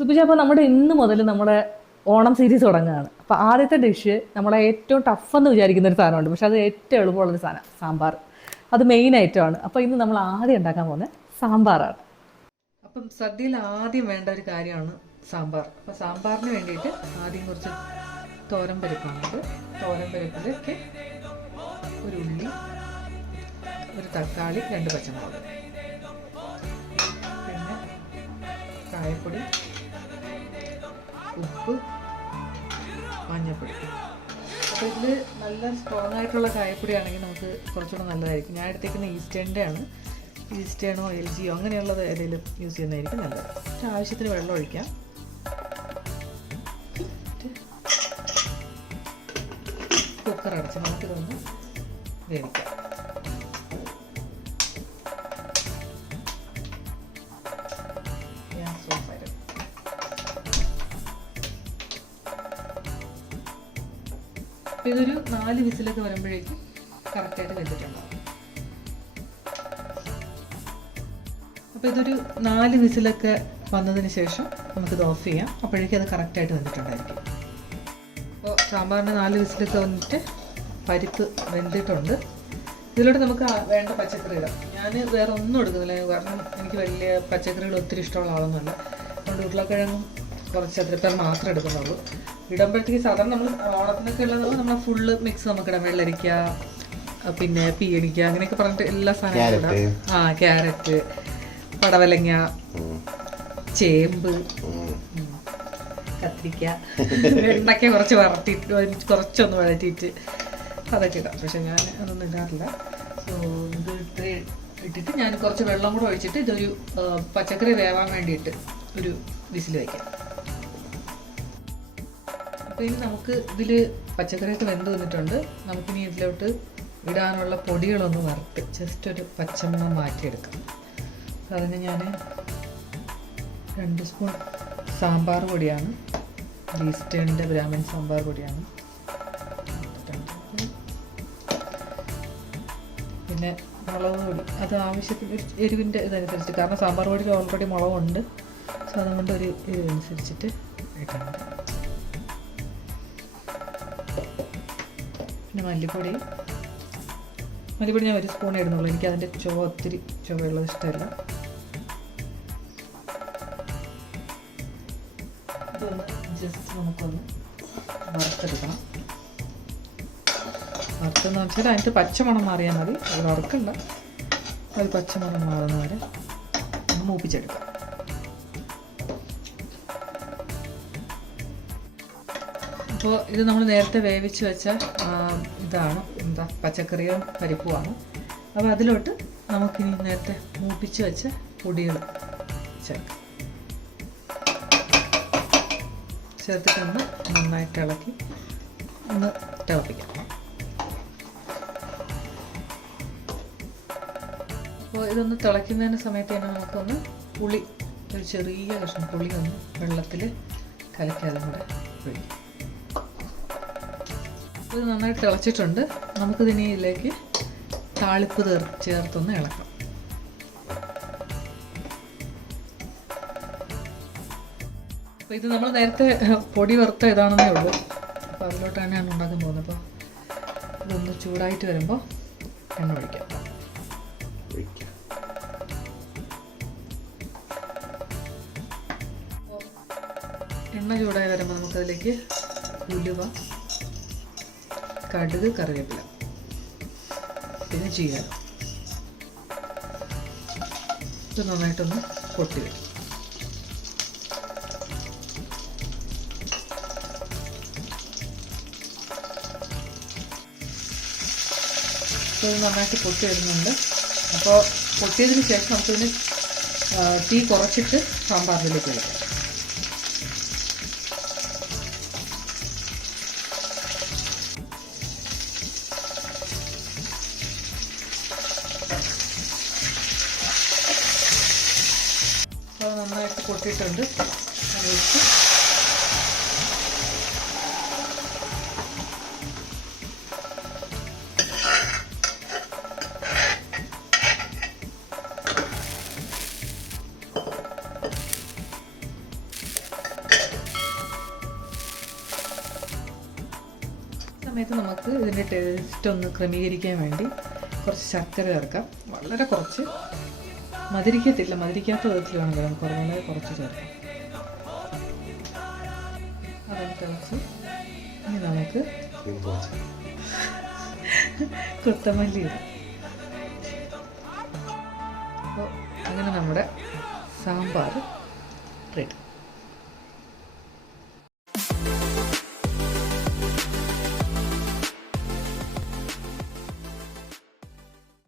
സുബിജ, അപ്പോൾ നമ്മുടെ ഇന്ന് മുതൽ നമ്മുടെ ഓണം സീരീസ് തുടങ്ങുകയാണ്. അപ്പോൾ ആദ്യത്തെ ഡിഷ് നമ്മളെ ഏറ്റവും ടഫെന്ന് വിചാരിക്കുന്ന ഒരു സാധനമുണ്ട്, പക്ഷെ അത് ഏറ്റവും എളുപ്പമുള്ളൊരു സാധനം സാമ്പാർ. അത് മെയിൻ ഐറ്റമാണ്. അപ്പോൾ ഇന്ന് നമ്മൾ ആദ്യം ഉണ്ടാക്കാൻ പോകുന്നത് സാമ്പാറാണ്. അപ്പം സദ്യയിൽ ആദ്യം വേണ്ട ഒരു കാര്യമാണ് സാമ്പാർ. അപ്പോൾ സാമ്പാറിന് വേണ്ടിയിട്ട് ആദ്യം കുറച്ച് തോരൻ പരിപ്പാണത്. തോരൻ പരിപ്പിലേക്ക് ഒരു ഉള്ളി, ഒരു തക്കാളി, 2 പച്ചമുളക്, പിന്നെ കായപ്പൊടി, ഉപ്പ്, മഞ്ഞൾപ്പൊടി. അപ്പോൾ ഇതിൽ നല്ല സ്ട്രോങ് ആയിട്ടുള്ള കായപ്പൊടി ആണെങ്കിൽ നമുക്ക് കുറച്ചുകൂടെ നല്ലതായിരിക്കും. ഞാൻ എടുത്തേക്കുന്ന ഈസ്റ്റേണിൻ്റെ ആണ്. ഈസ്റ്റേണോ LG അങ്ങനെയുള്ളത് ഏതെങ്കിലും യൂസ് ചെയ്യുന്നതായിരിക്കും നല്ലത്. ആവശ്യത്തിന് വെള്ളം ഒഴിക്കാം. കുക്കർ അടച്ച് നമുക്കിതൊന്ന് വേവിക്കാം. അപ്പോൾ ഇതൊരു 4 വിസിലൊക്കെ വരുമ്പോഴേക്കും കറക്റ്റായിട്ട് വെച്ചിട്ടുണ്ടാവും. അപ്പോൾ ഇതൊരു 4 വിസിലൊക്കെ വന്നതിന് ശേഷം നമുക്കിത് ഓഫ് ചെയ്യാം. അപ്പോഴേക്കും അത് കറക്റ്റായിട്ട് വന്നിട്ടുണ്ടായിരിക്കും. അപ്പോൾ സാമ്പാറിന് 4 വിസിലൊക്കെ വന്നിട്ട് പരിപ്പ് വെന്തിട്ടുണ്ട്. ഇതിലൂടെ നമുക്ക് വേണ്ട പച്ചക്കറികൾ, ഞാൻ വേറെ ഒന്നും എടുക്കുന്നില്ല, കാരണം എനിക്ക് വലിയ പച്ചക്കറികൾ ഒത്തിരി ഇഷ്ടമുള്ള ആളൊന്നുമല്ല. അതുകൊണ്ട് ഉരുളക്കിഴങ്ങും കുറച്ച് അതിരപ്പേർ മാത്രമേ എടുക്കുന്നുള്ളൂ. ഇടുമ്പോഴത്തേക്ക് സാധാരണ നമ്മൾ ഓണത്തിനൊക്കെ ഉള്ളത് നമ്മൾ ഫുള്ള് മിക്സ് നമുക്കിടാം. വെള്ളരിക്ക, പിന്നെ പീയടിക്ക, അങ്ങനെയൊക്കെ പറഞ്ഞിട്ട് എല്ലാ സാധനങ്ങളും ഇടാം. ക്യാരറ്റ്, പടവലങ്ങ, ചേമ്പ്, കത്തിരിക്ക, വെണ്ടയ്ക്ക കുറച്ച് കുറച്ചൊന്ന് വഴറ്റിയിട്ട് അതൊക്കെ ഇടാം. പക്ഷെ ഞാൻ അതൊന്നും ഇടാറില്ല. ഇത് ഇത്രയും ഇട്ടിട്ട് ഞാൻ കുറച്ച് വെള്ളം കൂടെ ഒഴിച്ചിട്ട് ഇതൊരു പച്ചക്കറി വേവാൻ വേണ്ടിയിട്ട് ഒരു വിസിൽ വയ്ക്കാം. അപ്പോൾ ഇനി നമുക്ക് ഇതിൽ പച്ചക്കറിയൊക്കെ വെന്ത് വന്നിട്ടുണ്ട്. നമുക്കിനി ഇതിലോട്ട് ഇടാനുള്ള പൊടികളൊന്ന് വറുത്ത് ജസ്റ്റ് ഒരു പച്ചമുളക് മാറ്റിയെടുക്കാം. അതിന് ഞാൻ 2 സ്പൂൺ സാമ്പാർ പൊടിയാണ്, ഈസ്റ്റേണിൻ്റെ ബ്രാഹ്മൺ സാമ്പാർ പൊടിയാണ്. പിന്നെ മുളക് പൊടി, അത് ആവശ്യത്തിന് എരിവിൻ്റെ ഇതനുസരിച്ച്, കാരണം സാമ്പാർ പൊടിയിൽ ഓൾറെഡി മുളകുണ്ട്. സോ അതുകൊണ്ട് ഒരു എരിവനുസരിച്ചിട്ട് ഇട്ടാൽ മതി. പിന്നെ മല്ലിപ്പൊടി ഞാൻ 1 സ്പൂൺ ഇടുന്നുള്ളൂ. എനിക്ക് അതിൻ്റെ ഒത്തിരി ചുവയുള്ളത് ഇഷ്ടമല്ല. ഇതൊന്ന് ജസ്റ്റ് നമുക്കൊന്ന് വറുത്തെടുക്കണം. വറുത്തെന്ന് വെച്ചാൽ അതിൻ്റെ പച്ചമണം മാറിയാൽ മതി. അത് വറുക്കണ്ട, അത് പച്ചമണം മാറുന്ന വരെ ഒന്ന് മൂപ്പിച്ചെടുക്കാം. അപ്പോൾ ഇത് നമ്മൾ നേരത്തെ വേവിച്ച് വെച്ച ഇതാണ് പച്ചക്കറിയും പരിപ്പുമാണ്. അപ്പോൾ അതിലോട്ട് നമുക്കിനി നേരത്തെ മൂപ്പിച്ച് വെച്ച പൊടികൾ ചേർത്തിട്ടൊന്ന് നന്നായിട്ട് ഇളക്കി ഒന്ന് തിളപ്പിക്കാം. അപ്പോൾ ഇതൊന്ന് തിളയ്ക്കുന്നതിന് സമയത്ത് തന്നെ നമുക്കൊന്ന് പുളി, ഒരു ചെറിയ കഷ്ണം പുളി ഒന്ന് വെള്ളത്തിൽ കലക്കി അതും കൂടെ ഒഴിക്കും. ഇത് നന്നായിട്ട് തിളച്ചിട്ടുണ്ട്. നമുക്കിതിനി ഇതിലേക്ക് താളിപ്പ് ചേർത്തൊന്ന് ഇളക്കാം. അപ്പോൾ ഇത് നമ്മൾ നേരത്തെ പൊടി വറുത്ത ഇതാണെന്നേ ഉള്ളൂ. അപ്പോൾ അതിലോട്ടാണ് ഞാൻ ഉണ്ടാക്കാൻ പോകുന്നത്. അപ്പോൾ ഇതൊന്ന് ചൂടായിട്ട് വരുമ്പോൾ എണ്ണ ഒഴിക്കാം. എണ്ണ ചൂടായി വരുമ്പോൾ നമുക്കതിലേക്ക് ഉലുവ, കടുക്, കറിവേപ്പില, പിന്നെ ജീരകം ഇത് നന്നായിട്ടൊന്ന് പൊട്ടി വയ്ക്കും. ഇത് നന്നായിട്ട് പൊട്ടി വരുന്നുണ്ട്. അപ്പോൾ പൊട്ടിയതിന് ശേഷം നമുക്കിതിന് തീ കുറച്ചിട്ട് സാമ്പാറിലേക്ക് വയ്ക്കാം. അത് നന്നായിട്ട് പൊട്ടിയിട്ടുണ്ട്. സമയത്ത് നമുക്ക് ഇതിൻ്റെ ടേസ്റ്റ് ഒന്ന് ക്രമീകരിക്കാൻ വേണ്ടി കുറച്ച് ശർക്കര ചേർക്കാം. വളരെ കുറച്ച്, മധുരിക്കത്തില്ല, മധുരിക്കാത്ത വിധത്തിൽ വേണം ചേർക്കാം, വളരെ കുറച്ച് ചേർക്കാം. അതൊന്ന് തിളച്ച് ഇനി നമുക്ക് കൊത്തമല്ലി ഇടാം. അപ്പോൾ അങ്ങനെ നമ്മുടെ സാമ്പാർ റെഡി.